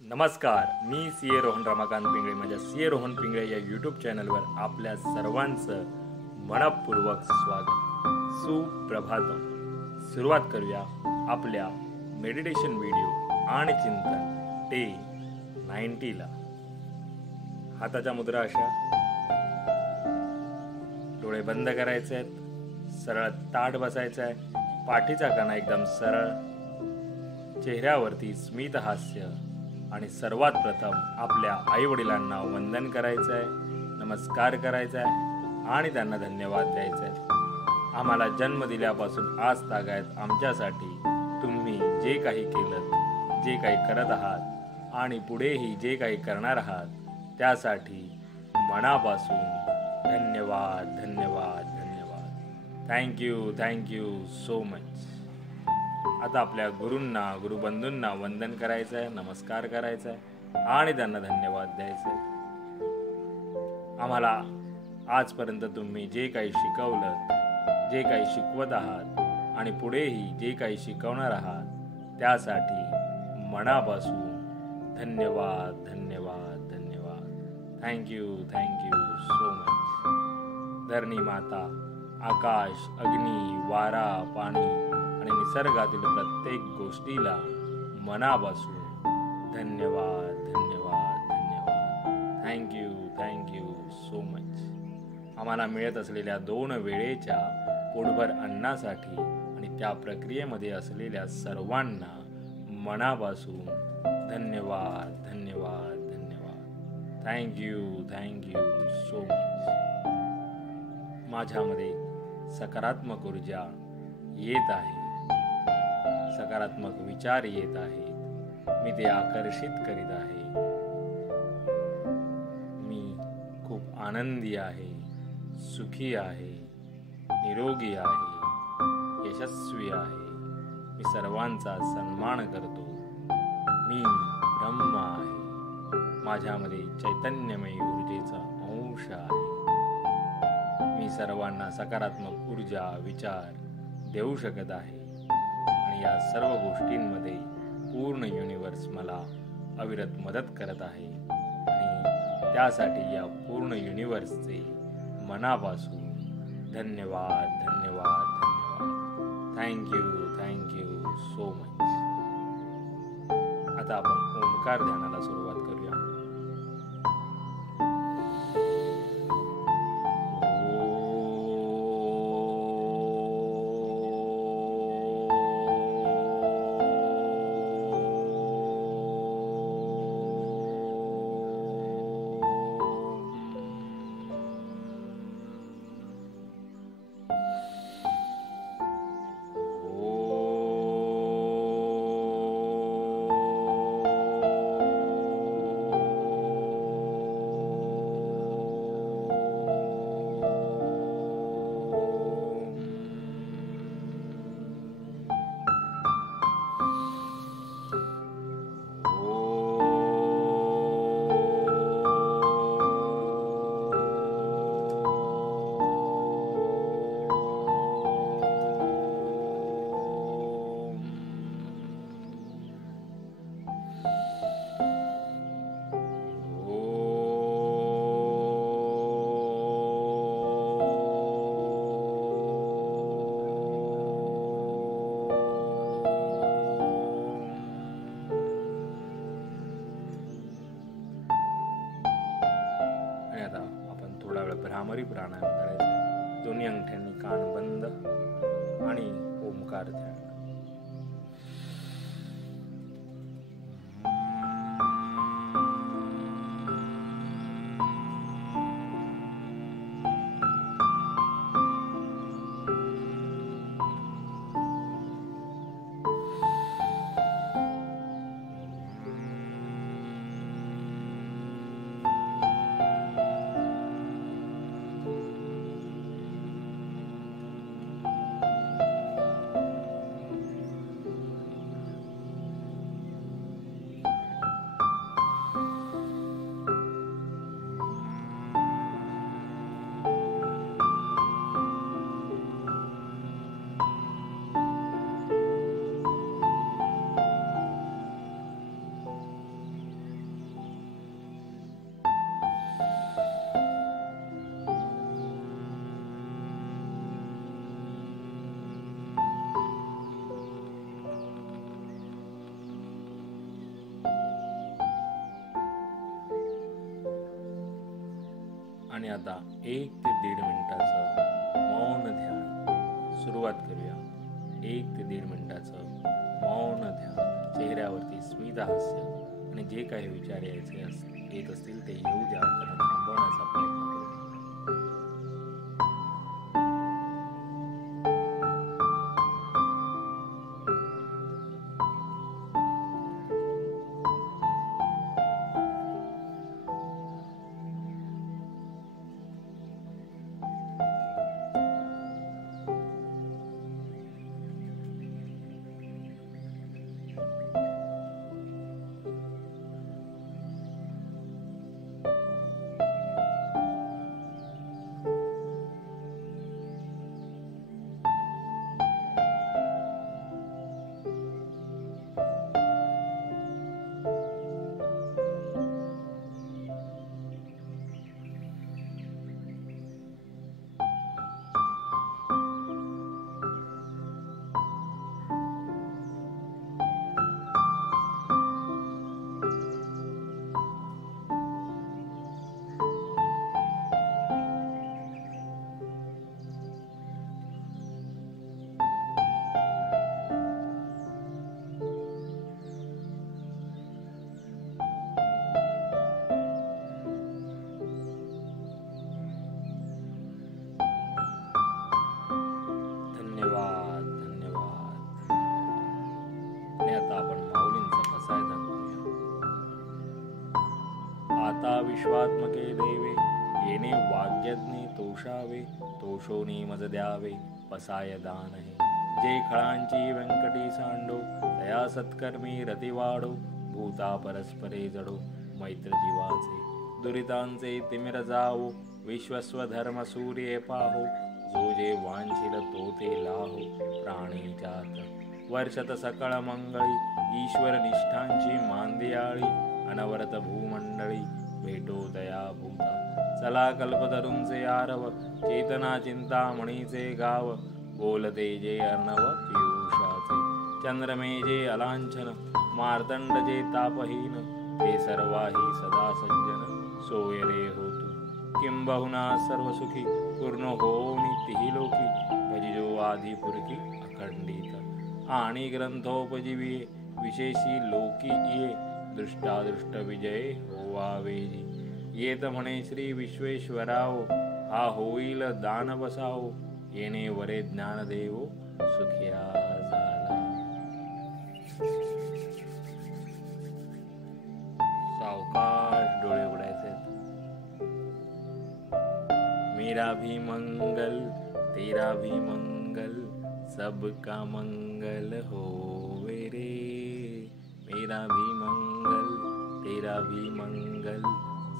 नमस्कार, मी सी ए रोहन रमाकांत पिंगळे. माझ्या सी ए रोहन पिंगळे या यूट्यूब चॅनलवर आपल्या सर्वांचं मनपूर्वक स्वागत. सुप्रभातम. सुरुवात करूया आपल्या मेडिटेशन व्हिडिओ आणि चिंतन डे 90ला. हाताच्या मुद्रा अशा, डोळे बंद करायचे आहेत, सरळ ताठ बसायचं आहे, पाठीचा कणा एकदम सरळ, चेहऱ्यावरती स्मित हास्य आणि सर्वात प्रथम आपल्या आईवडिलांना वंदन करायचं आहे, नमस्कार करायचा आहे आणि त्यांना धन्यवाद द्यायचे आहेत. आम्हाला जन्म दिल्यापासून आज तागायत आमच्यासाठी तुम्ही जे काही केलं, जे काही करत आहात आणि पुढेही जे काही करणार आहात त्यासाठी मनापासून धन्यवाद धन्यवाद धन्यवाद. Thank you so much. आता आपल्या गुरूंना, गुरुबंधूंना वंदन करायचं आहे, नमस्कार करायचा आहे आणि त्यांना धन्यवाद द्यायचे. आम्हाला आजपर्यंत तुम्ही जे काही शिकवलं, जे काही शिकवत आहात आणि पुढेही जे काही शिकवणार आहात त्यासाठी मनापासून धन्यवाद धन्यवाद धन्यवाद. Thank you so much. धरणी माता, आकाश, अग्नी, वारा, पाणी आणि निसर्गातील प्रत्येक गोष्टीला मनापासून धन्यवाद धन्यवाद धन्यवाद. Thank you so much. आम्हाला मिळत असलेल्या 2 वेळेच्या पोटभर अन्नासाठी आणि त्या प्रक्रियेमध्ये असलेल्या सर्वांना मनापासून धन्यवाद धन्यवाद धन्यवाद. Thank you so much. माझ्यामध्ये सकारात्मक ऊर्जा येत आहे, सकारात्मक विचार येत आहेत, मी ते आकर्षित करीत आहे. मी खूप आनंदी आहे, सुखी आहे, निरोगी आहे, यशस्वी आहे. मी सर्वांचा सन्मान करतो. मी ब्रह्म आहे. माझ्यामध्ये चैतन्यमय ऊर्जेचा अंश आहे. मी सर्वांना सकारात्मक ऊर्जा, विचार देऊ शकत आहे आणि या सर्व गोष्टींमध्ये पूर्ण युनिवर्स मला अविरत मदत करत आहे आणि त्यासाठी या पूर्ण युनिवर्सचे मनापासून धन्यवाद धन्यवाद धन्यवाद. Thank you so much. आता आपण ओंकार ध्यानाला सुरुवात करूया. भ्रामरी प्राणायाम करायचा. दोन्ही अंगठ्यांनी कान बंद आणि ओंकार ध्यान. आणि आता 1 ते 1.5 मिनिटाचं मौन ध्यान सुरुवात करूया. 1 ते 1.5 मिनिटाचं मौन ध्यान. चेहऱ्यावरती स्मित हास्य आणि जे काही विचार येत असतील ते येऊ द्या, त्यांना थांबवण्याचा प्रयत्न करूया. धन्यवाद. आणि आता आपण माऊलींचा पसायदान करूया. आता विश्वात्मके देवे येणे वाग्यज्ञे तोषावे, तोषोनी मज द्यावे पसाय दान हे. जे खळांची व्यंकटी सांडो तया सत्कर्मी रती वाढो, भूता परस्परे जडो मैत्र जीवाचे. दुरितांचे तिमिर जावो, विश्वस्व धर्म सूर्ये पाहो, जो जे वांछिल तो ते लाहो प्राणी जात. वर्षत सकळ मंगळी ईश्वर निष्ठांची मांदियाळी, अनवरत भूमंडळी भेटो दया भूता. चला कल्पतरूंचे आरव, चेतना चिंतामणीचे गाव, बोलते जे अर्णव पियुषाचे. चंद्रमे जे अलांछन, मार्तंड जे तापहीन, ते सर्वाही सदा सज्जन सोय रे होतु. किंबहुना सर्व सुखी पूर्ण होनी तिही लोकी, भजिजो आधी पुरकी अखंडित. आणि ग्रंथोपजीवी विशेषी लोकी ये, दृष्टादृष्ट विजय होवावेजी. येत म्हणे श्री विश्वेश्वराओ, हा होईल दान बसाओ, येणे वरे ज्ञानदेवो सुखिया झाला. सावकाश डोळे उघडायचे. मेरा भी मंगल तेरा भी मंगल, सबका मंगल होवे रे. मेरा भी मंगल तेरा भी मंगल,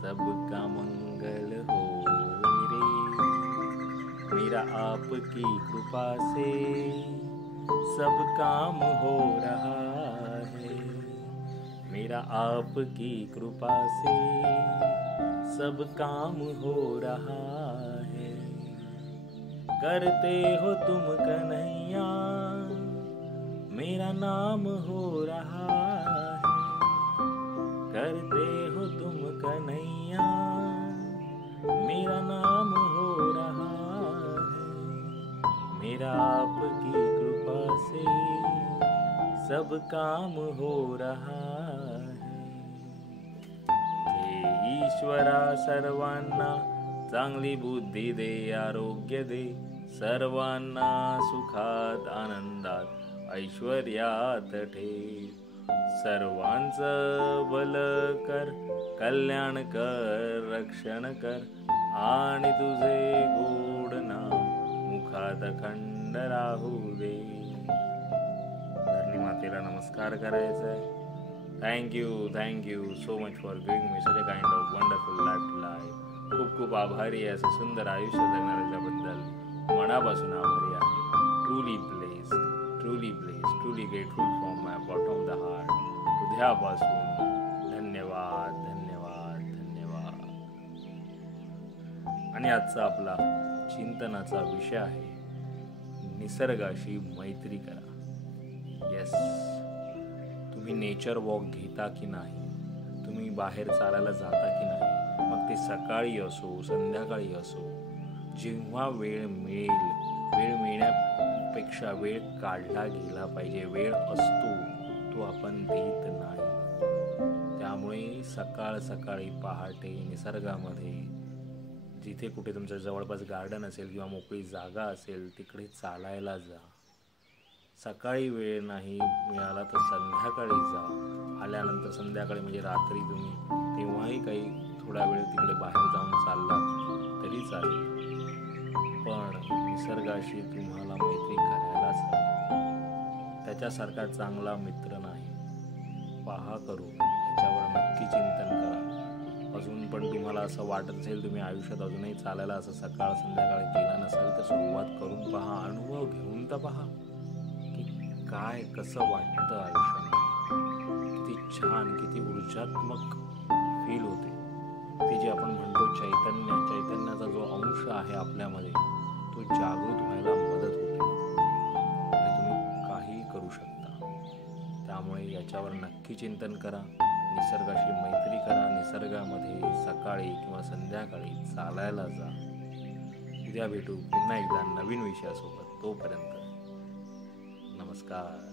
सबका मंगल होवे रे. मेरा आपकी कृपा से सब काम हो रहा है. मेरा आपकी कृपा से सब काम हो रहा है. करते हो तुम कन्हैया, मेरा नाम हो रहा है. करते हो तुम कन्हैया, मेरा नाम हो रहा है. मेरा आपकी कृपा से सब काम हो रहा है. हे ईश्वरा सर्वांना चांगली बुद्धी दे, आरोग्य दे, सर्वांना सुखात आनंदात ऐश्वर्यात ठेव. सर्वांचं भल कर, कल्याण कर, रक्षण कर, आणि तुझे गोड नाम मुखात अखंड राहू दे. धरणी मातेला नमस्कार करायचा आहे. Thank you so much for giving me such a kind of wonderful life to life. खूप खूप आभारी आहे असं सुंदर आयुष्य जगणाऱ्याबद्दल मनापासून आभारी आहे. Truly blessed, truly grateful from my bottom of the heart. हृदयापासून धन्यवाद. आणि आजचा आपला चिंतनाचा विषय आहे निसर्गाशी मैत्री करा. येस, तुम्ही नेचर वॉक घेता की नाही, तुम्ही बाहेर चालायला जाता की नाही, मग ते सकाळी असो संध्याकाळी असो, जेव्हा वेळ मिळेल, वेळ मिळण्यापेक्षा वेळ काढला गेला पाहिजे. वेळ असतो तो आपण देत नाही. त्यामुळे सकाळ सकाळी पहाटे निसर्गामध्ये जिथे कुठे तुमच्या जवळपास गार्डन असेल किंवा मोकळी जागा असेल तिकडे चालायला जा. सकाळी वेळ नाही मिळाला तर संध्याकाळी जा. आल्यानंतर संध्याकाळी म्हणजे रात्री तुम्ही तेव्हाही काही थोडा वेळ तिकडे बाहेर जाऊन चाललात तरी चालेल. पण निसर्गाशी तुम्हाला मैत्री करायलाच हवी. त्याच्यासारखा चांगला मित्र नाही. पहा करू याच्यावर नक्की चिंतन करा. अजून पण तुम्हाला असं वाटत असेल तुम्ही आयुष्यात अजूनही चालायला असं सकाळ संध्याकाळी केलं नसेल तर सुरुवात करून पहा. अनुभव घेऊन तर पहा की काय कसं वाटतं आयुष्यामध्ये. किती छान, किती ऊर्जात्मक फील होते. ते जे आपण म्हणतो चैतन्याचा जो अंश आहे आपल्यामध्ये तो जागृत व्हायला मदत होते आणि तुम्ही काही करू शकता. त्यामुळे याच्यावर नक्की चिंतन करा. निसर्गाशी मैत्री करा. निसर्गामध्ये सकाळी किंवा संध्याकाळी चालायला जा. उद्या भेटू पुन्हा एकदा नवीन विषयासोबत. तोपर्यंत नमस्कार.